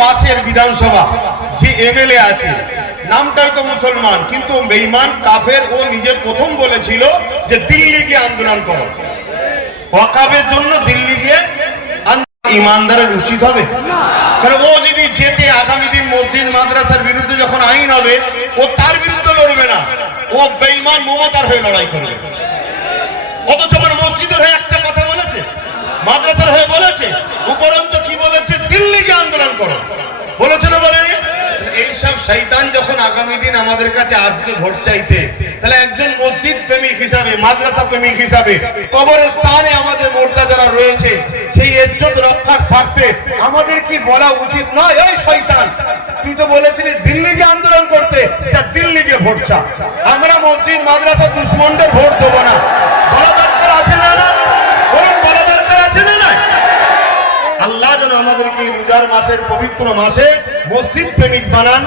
পাশের বিধানসভা যে এমএলএ আছে নামটাই তো মুসলমান, কিন্তু বেঈমান কাফের। ও নিজে প্রথম বলেছিল যে দিল্লি গিয়ে আন্দোলন করো, ওয়াকাফের জন্য দিল্লি গিয়ে। ইমানদারের উচিত হবে? কারণ ও যদি যেতে আগামী দিন মসজিদ মাদ্রাসার বিরুদ্ধে যখন আইন হবে, ও তার বিরুদ্ধে লড়বে না, ও বেঈমান মমতার হয়ে লড়াই করবে। অথচ আমার মসজিদের হয়ে একটা কথা বলেছে, মাদ্রাসার হয়ে বলেছে, উপরন্ত কি বলেছে? দিল্লি গিয়ে আন্দোলন করো বলেছে না বলেনি? এইসব শয়তান যখন আগামী দিন আমাদের কাছে আসবে ভোট চাইতে, তাহলে একজন মসজিদ প্রেমিক হিসাবে, মাদ্রাসা প্রেমিক হিসাবে, কবরস্থানে আমাদের মোর্চা যারা রয়েছে সেই ইজ্জত রক্ষার স্বার্থে আমাদের কি বলা উচিত নয়? এই শয়তান, তুই তো বলেছিলি দিল্লি গিয়ে আন্দোলন করতে, যা দিল্লি গিয়ে ভোট চা। আমরা মসজিদ মাদ্রাসা দুশ্মনদের ভোট দেবো না। বলা দরকার আছে না? না বলুন, বলা দরকার আছে না? না। আল্লাহ যেন আমাদেরকে এই রোজার মাসের পবিত্র মাসে মসজিদ প্রেমিক বানান,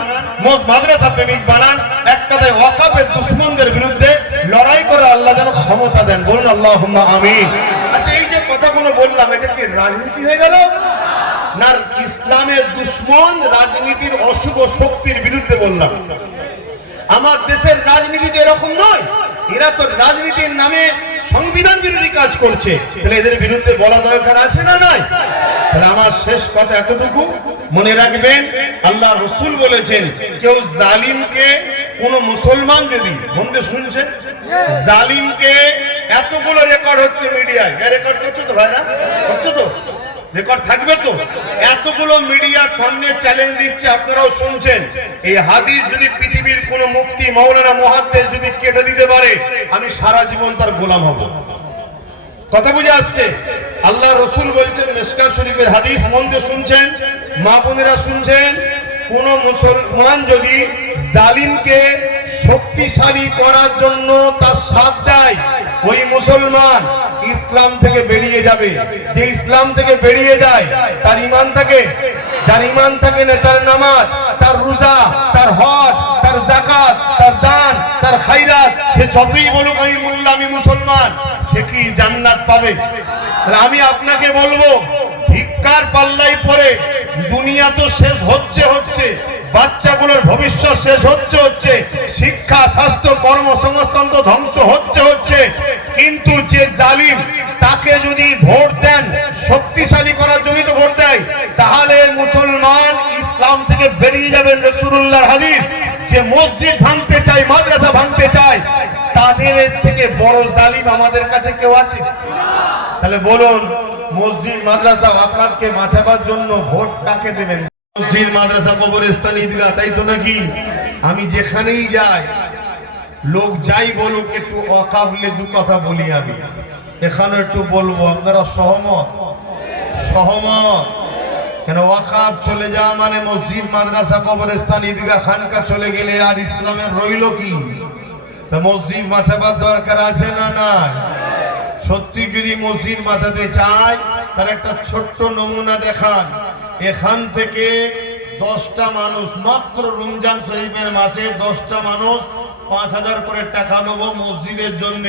মাদ্রাসা প্রেমিক বানান, এক কথায় ওয়াকাফের দুশমনদের বিরুদ্ধে লড়াই করে আল্লাহ যেন ক্ষমতা দেন। বলুন আল্লাহুম্মা আমিন। আচ্ছা, এই যে কথাগুলো বললাম, এটা কি রাজনীতি হয়ে গেল? না, ইসলামের দুশমন রাজনীতির অশুভ শক্তির বিরুদ্ধে বললাম। আমার দেশের রাজনীতি তো এরকম নয়, এরা তো রাজনীতির নামে সংবিধান বিরোধী কাজ করছে, তাহলে এদের বিরুদ্ধে বলা দরকার আছে না? নাই। তাহলে আমার শেষ কথা এতটুকু মনে রাখবেন, আল্লাহ রসুল বলেছেন, কেউ জালিমকে, কোন মুসলমান যদি, মনে শুনছেন, জালিমকে, এতগুলো রেকর্ড হচ্ছে মিডিয়ায়, রেকর্ড করছো তো ভাইরা? করছো তো? রেকর্ড থাকবে তো? এতগুলো মিডিয়ার সামনে চ্যালেঞ্জ দিচ্ছে, আপনারাও শুনছেন। এই হাদিস যদি পৃথিবীর কোন মুফতি, মাওলানা, মুহাদ্দিস যদি কেটে দিতে পারে, আমি সারা জীবন তার গোলাম হব। কথা বুঝে আসছে? আল্লাহ রসুল বলছেন, মিশকাত শরীফের হাদিস, মন দিয়ে শুনছেন, মা বোনেরা শুনছেন, কোন মুসলমান যদি জালিমকে শক্তিশালী করার জন্য তার সাথ দেয়, ওই মুসলমান ইসলাম থেকে বেরিয়ে যাবে। যে ইসলাম থেকে বেরিয়ে যায় তার ঈমান থাকে, যার ঈমান থাকে না, তার নামাজ, তার রোজা, তার হজ, তার যাকাত, তার দান, তার খায়রাত, সে যতই বলুক আমি মোল্লা, আমি মুসলমান, সে কি জান্নাত পাবে? তাহলে আমি আপনাকে বলবো, ভিক্ষার পাল্লাই পড়ে দুনিয়া তো শেষ হচ্ছে, বাচ্চাগুলোর ভবিষ্যৎ শেষ হচ্ছে, শিক্ষা, স্বাস্থ্য, কর্মসংস্থান তো ধ্বংস হচ্ছে, কিন্তু যে জালিম, তাকে যদি ভোট দেন, শক্তিশালী করার জন্য তো ভোট দেয়, তাহলে মুসলমান ইসলাম থেকে বেরিয়ে যাবেন। রাসূলুল্লাহর হাদিস, যে মসজিদ ভাঙতে চায়, মাদ্রাসা ভাঙতে চায়, তাদের থেকে বড় জালিম আমাদের কাছে কেউ আছে? তাহলে বলুন, মসজিদ, মাদ্রাসা, ওয়াকাফকে বাঁচাবার জন্য ভোট কাকে দেবেন? মসজিদ, মাদ্রাসা, কবরস্থান, ঈদগাহ, তাই তো নাকি? আমি যেখানেই যাই, লোক যাই বলুক, একটু ওয়াকাফলে দু কথা বলি। আমি এখানে একটু বলবো, আপনারা সহমত? সহমত? কেন, ওয়াকাফ চলে যাওয়া মানে মসজিদ, মাদ্রাসা, কবরস্থান, ঈদগাহ, খানকা চলে গেলে আর ইসলামের রইল কি? তা মসজিদ বাঁচাবার দরকার আছে না? নাই। সত্যি যদি মসজিদ বাঁচাতে চায়, তার একটা ছোট্ট নমুনা দেখান। এখান থেকে 10টা মানুষ, মাত্র রমজান শরীফের মাসে 10টা মানুষ 5000 করে টাকা নেবো মসজিদের জন্য।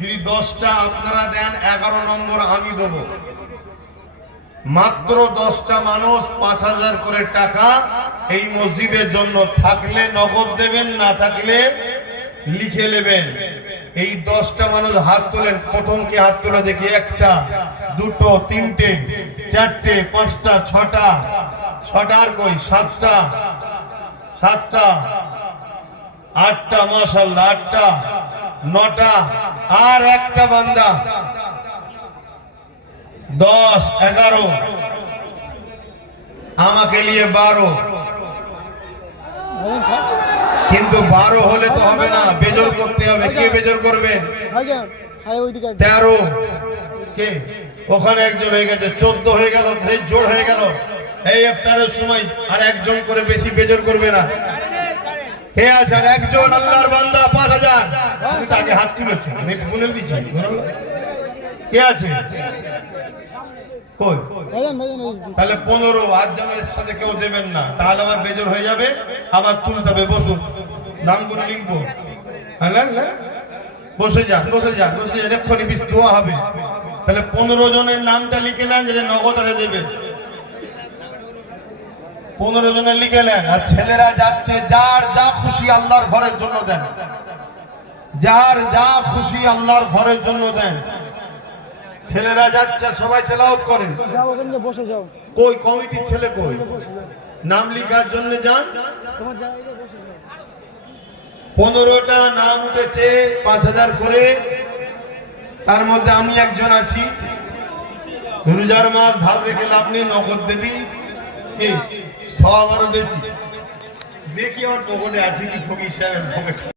যদি 10টা আপনারা দেন, 11 নম্বর আমি দেবো। মাত্র 10টা মানুষ 5000 করে টাকা এই মসজিদের জন্য। থাকলে নগদ দেবেন, না থাকলে লিখে নেবেন। এই 10টা মানুষ হাত তোলেন। প্রথম কে হাত তোলে দেখি? 1টা, 2টো, 3টে, 4টে, 5টা, 6টা, 6টা, আর কই? 7টা, 7টা, 8টা, মাশাআল্লাহ, 8টা, 9টা, আর একটা বান্দা, 10, 11, আমাকে নিয়ে 12। কিন্তু 12 হলে তো হবে না, বেজর করতে হবে। কে বেজর করবেন? 13 কে? ওখানে একজন হয়ে গেছে, 14 হয়ে গেল, সেই জোর হয়ে গেল। এই ইফতারের সময় আর একজন করে বেশি বেজর করবে না। কে আছে? আর একজন আল্লাহর বান্দা 5000। আগে হাত তুলেছে, আমি বলে দিচ্ছি। কে আছে? কই? তাহলে 15। আর যেন এর সাথে কেউ দেবেন না, তাহলে আবার বেজর হয়ে যাবে, আবার তুলতে হবে। বসুন, নামগুলো লিখবো। বসে যান, বসে যান, বসে যান, এক্ষুনি দোয়া হবে। তাহলে 15 জনের নামটা লিখে নেন, যে নগদ হয়ে দেবে। 15 জনে লিখেলেন। আর ছেলেরা যাচ্ছে, যার যা খুশি আল্লাহর ঘরের জন্য দেন, যার যা খুশি আল্লাহর ঘরের জন্য দেন। ছেলেরা যাচ্ছে, সবাই তেলাওয়াত করেন। যাও ওখানে বসে যাও। কই কমিটির ছেলে কই? নাম লেখার জন্য যান। তোমার জায়গায় বসে যাও। 15টা নাম উঠেছে 5000 করে, তার মধ্যে আমি একজন আছি। রোজার মাস ধার রেখে লাভ নেই, নগদ দিদি কি 100 আরো বেশি। দেখি আমার পকেটে আছে কি ফকির সাহেবের পকেটে।